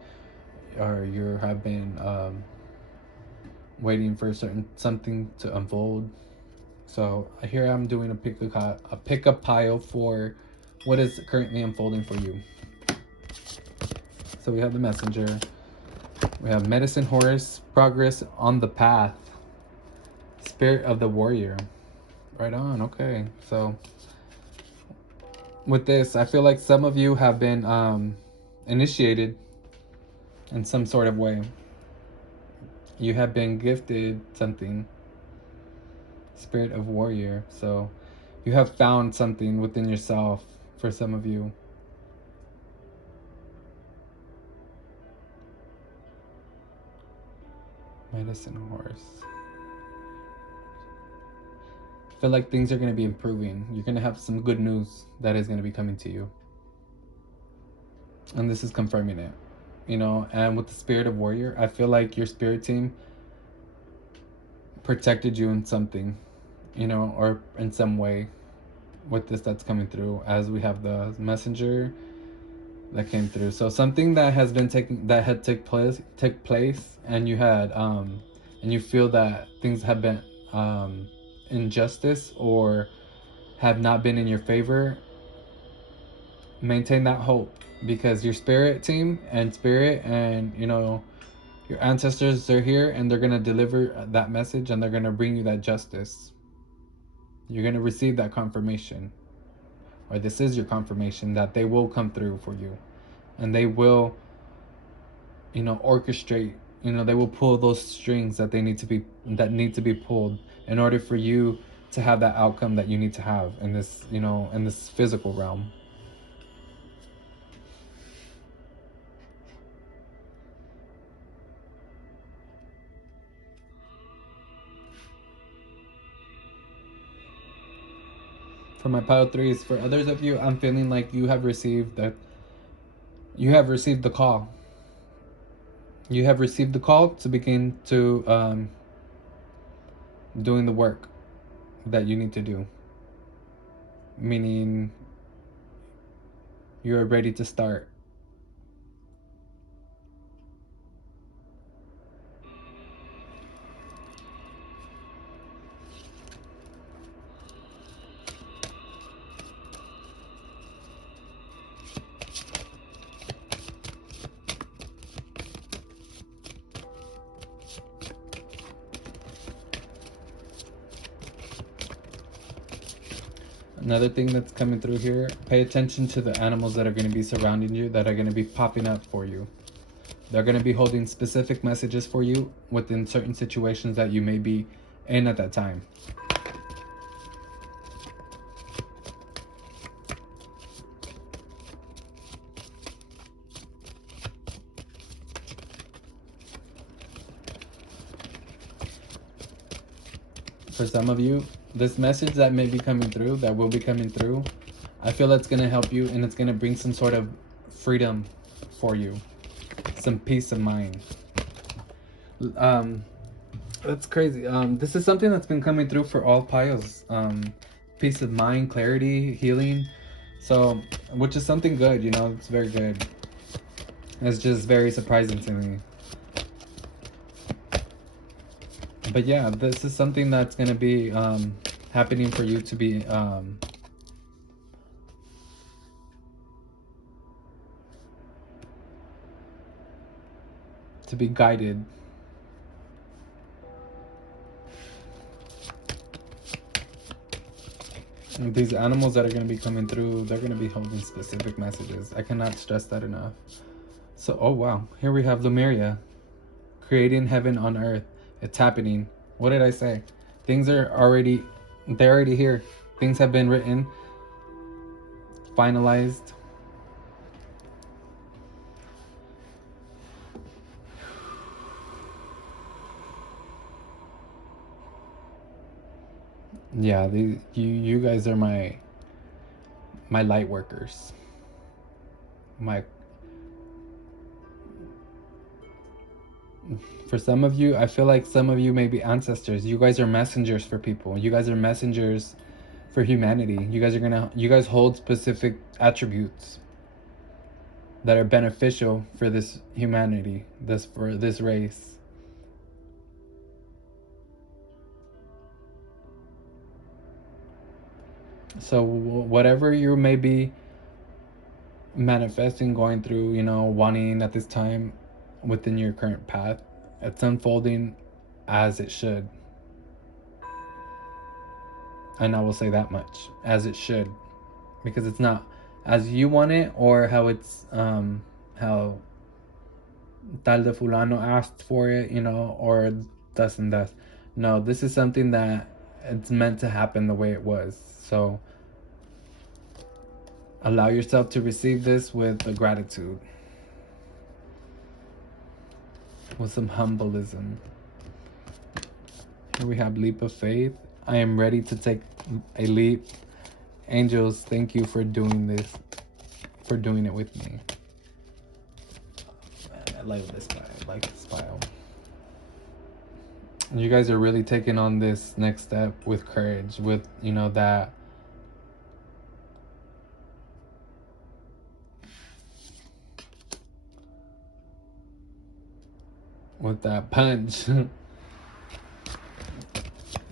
or you have been waiting for something to unfold. So here I'm doing a pick a pile for what is currently unfolding for you. So we have the messenger. We have medicine horse, progress on the path, spirit of the warrior. Right on. Okay. So with this, I feel like some of you have been initiated in some sort of way. You have been gifted something. Spirit of warrior. So you have found something within yourself for some of you. Medicine horse. I feel like things are going to be improving. You're going to have some good news that is going to be coming to you. And this is confirming it. You know, and with the spirit of warrior, I feel like your spirit team protected you in something, you know, or in some way with this that's coming through, as we have the messenger that came through. So something that has been took place, and you had and you feel that things have been injustice or have not been in your favor. Maintain that hope, because your spirit team and spirit and, you know, your ancestors are here, and they're going to deliver that message, and they're going to bring you that justice. You're going to receive that confirmation, or this is your confirmation that they will come through for you, and they will, you know, orchestrate, you know, they will pull those strings that need to be pulled in order for you to have that outcome that you need to have in this, you know, in this physical realm. For my pile 3s, for others of you, I'm feeling like you have received the call. You have received the call to begin to doing the work that you need to do. Meaning you're ready to start. Another thing that's coming through here, pay attention to the animals that are going to be surrounding you, that are going to be popping up for you. They're going to be holding specific messages for you within certain situations that you may be in at that time. For some of you, this message that may be coming through, that will be coming through, I feel that's going to help you, and it's going to bring some sort of freedom for you, some peace of mind. That's crazy. This is something that's been coming through for all piles. Peace of mind, clarity, healing. So, which is something good, you know, it's very good. It's just very surprising to me. But yeah, this is something that's going to be happening for you to be guided. And these animals that are going to be coming through, they're going to be holding specific messages. I cannot stress that enough. So, oh wow, here we have Lemuria, creating heaven on earth. It's happening. What did I say? Things are already, they're already here. Things have been written, finalized. Yeah, you guys are my light workers. For some of you, I feel like some of you may be ancestors. You guys are messengers for people. You guys are messengers for humanity. You guys hold specific attributes that are beneficial for this humanity, for this race. So whatever you may be manifesting, going through, you know, wanting at this time within your current path, it's unfolding as it should. And I will say that much, as it should, because it's not as you want it, or how it's how tal de fulano asked for it, you know, or thus and thus. No, this is something that it's meant to happen the way it was. So allow yourself to receive this with a gratitude, with some humbleism. Here we have leap of faith. I am ready to take a leap. Angels, thank you for doing this, for doing it with me. I like this file. You guys are really taking on this next step with courage, with, you know, that with that punch. You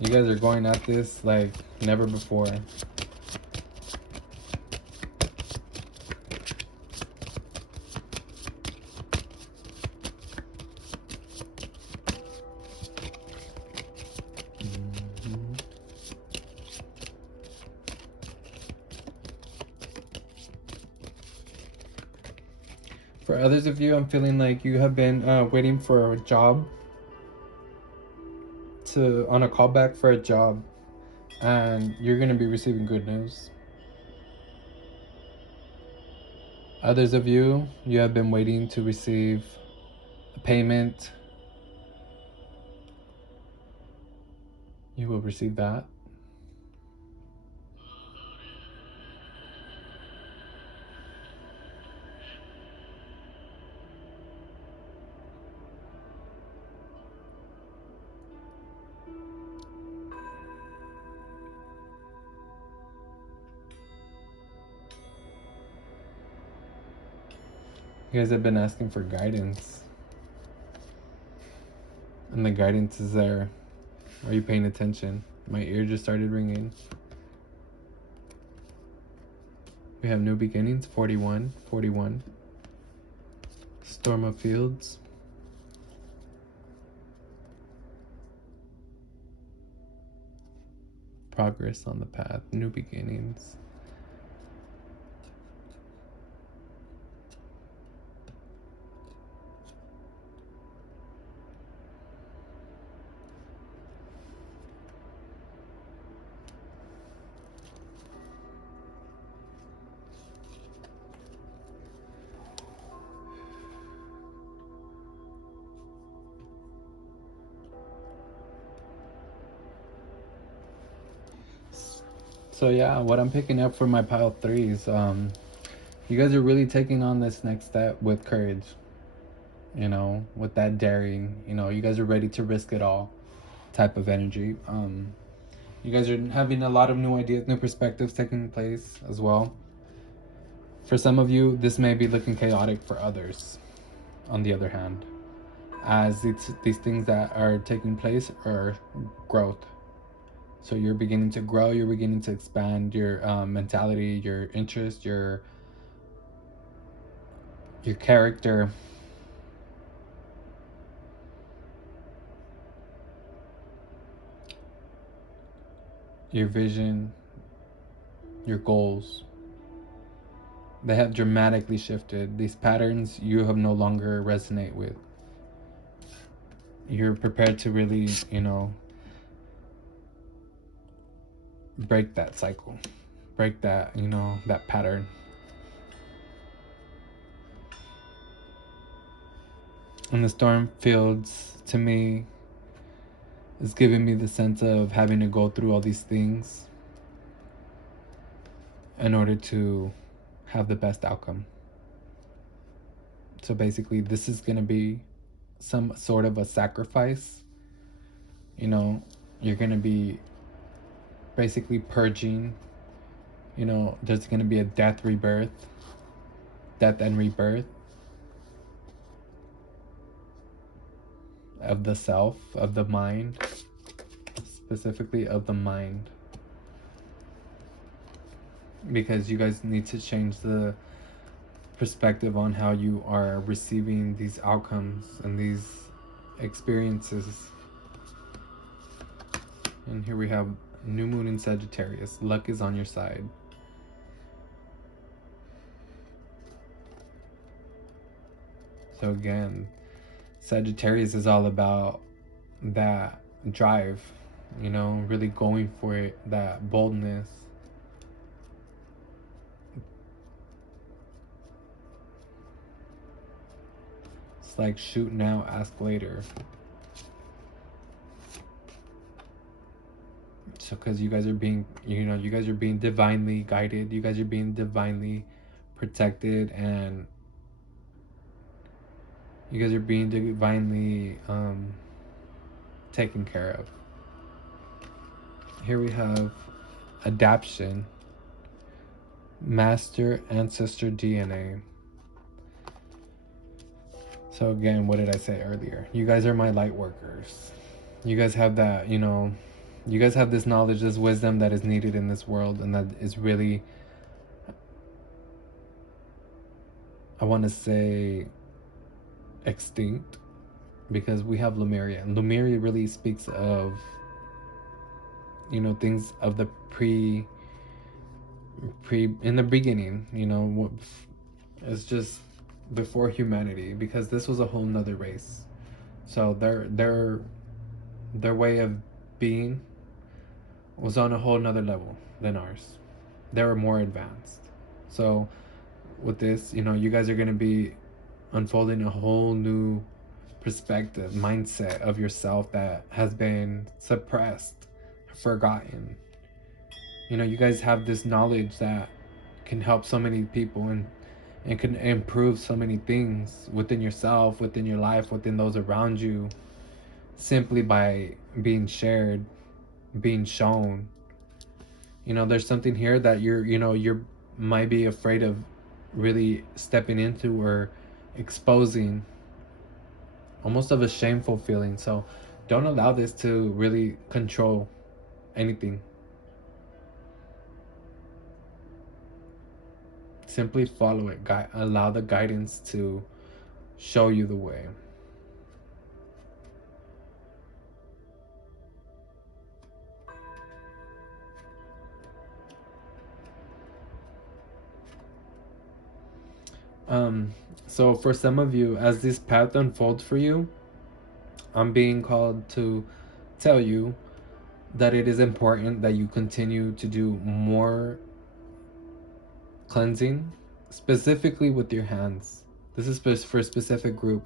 guys are going at this like never before. For others of you, I'm feeling like you have been waiting for a job, on a callback for a job, and you're going to be receiving good news. Others of you, you have been waiting to receive a payment. You will receive that. You guys have been asking for guidance, and the guidance is there. Are you paying attention? My ear just started ringing. We have new beginnings, 41, 41. Storm of fields. Progress on the path, new beginnings. So yeah, what I'm picking up for my pile threes, you guys are really taking on this next step with courage, with that daring, you guys are ready to risk it all type of energy. You guys are having a lot of new ideas, new perspectives taking place as well. For some of you, this may be looking chaotic. For others, on the other hand, as these things that are taking place are growth. So you're beginning to grow, you're beginning to expand your mentality, your interest, your character, your vision, your goals. They have dramatically shifted. These patterns you have no longer resonate with. You're prepared to really, break that cycle, break that, that pattern. And the storm fields, to me, is giving me the sense of having to go through all these things in order to have the best outcome. So basically, this is going to be some sort of a sacrifice. You're going to be basically purging. There's going to be a death and rebirth of the self, of the mind, specifically of the mind. Because you guys need to change the perspective on how you are receiving these outcomes and these experiences. And here we have new moon in Sagittarius. Luck is on your side. So again, Sagittarius is all about that drive, really going for it, that boldness. It's like shoot now, ask later. So because you guys are being, you guys are being divinely guided, you guys are being divinely protected, and you guys are being divinely taken care of. Here we have adaption, master ancestor DNA. So again, what did I say earlier? You guys are my light workers. You guys have that, you guys have this knowledge, this wisdom that is needed in this world, and that is really, I want to say, extinct, because we have Lemuria. And Lemuria really speaks of, things of the pre in the beginning, it's just before humanity, because this was a whole nother race. So their way of being was on a whole nother level than ours. They were more advanced. So with this, you guys are going to be unfolding a whole new perspective, mindset of yourself that has been suppressed, forgotten. You guys have this knowledge that can help so many people, and can improve so many things within yourself, within your life, within those around you, simply by being shared, being shown. There's something here that you're might be afraid of really stepping into or exposing, almost of a shameful feeling. So don't allow this to really control anything. Simply follow it. Allow the guidance to show you the way. So for some of you, as this path unfolds for you, I'm being called to tell you that it is important that you continue to do more cleansing, specifically with your hands. This is for a specific group.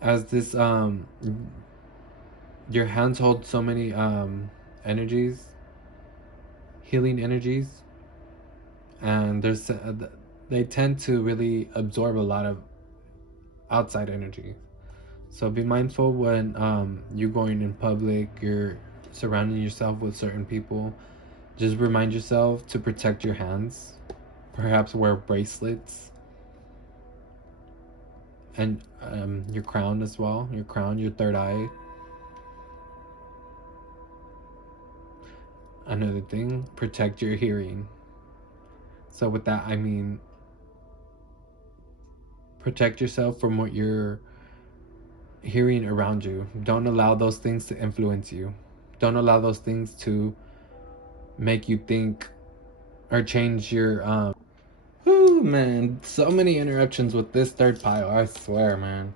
As this your hands hold so many energies, healing energies, and they tend to really absorb a lot of outside energy. So be mindful when you're going in public, you're surrounding yourself with certain people. Just remind yourself to protect your hands. Perhaps wear bracelets and your crown as well. Your crown, your third eye. Another thing, protect your hearing. So with that, I mean protect yourself from what you're hearing around you. Don't allow those things to influence you. Don't allow those things to make you think or change your Whew, man, so many interruptions with this third pile, I swear, man.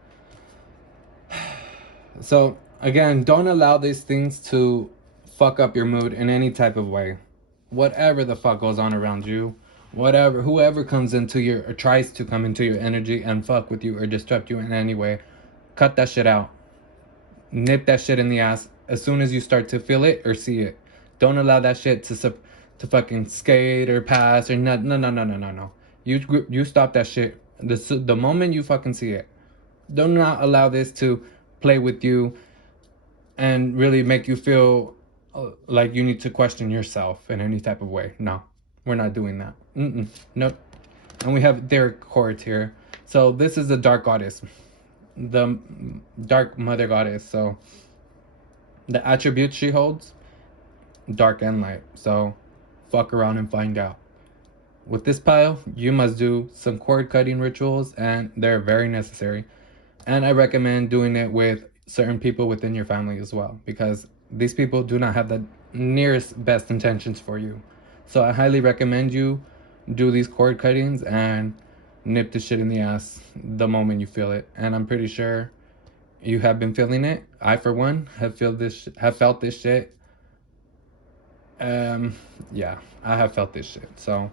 So again, don't allow these things to fuck up your mood in any type of way. Whatever the fuck goes on around you, whatever, whoever comes into your or tries to come into your energy and fuck with you or disrupt you in any way, cut that shit out. Nip that shit in the ass as soon as you start to feel it or see it. Don't allow that shit to fucking skate or pass or not. No, no, no, no, no, no. You stop that shit the moment you fucking see it. Do not allow this to play with you and really make you feel like you need to question yourself in any type of way. No, we're not doing that. Nope. And we have their chords here. So this is the dark goddess, the dark mother goddess. So the attributes she holds, dark and light. So fuck around and find out. With this pile, you must do some cord cutting rituals, and they're very necessary. And I recommend doing it with certain people within your family as well, because these people do not have the nearest best intentions for you. So I highly recommend you do these cord cuttings and nip the shit in the ass the moment you feel it. And I'm pretty sure you have been feeling it. I, for one, have felt this shit. Yeah, I have felt this shit. So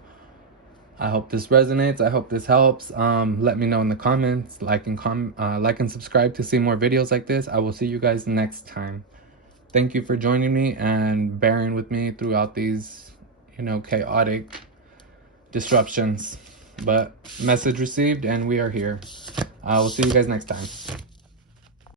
I hope this resonates. I hope this helps. Let me know in the comments. Like and subscribe to see more videos like this. I will see you guys next time. Thank you for joining me and bearing with me throughout these, chaotic disruptions. But message received, and we are here. I will see you guys next time.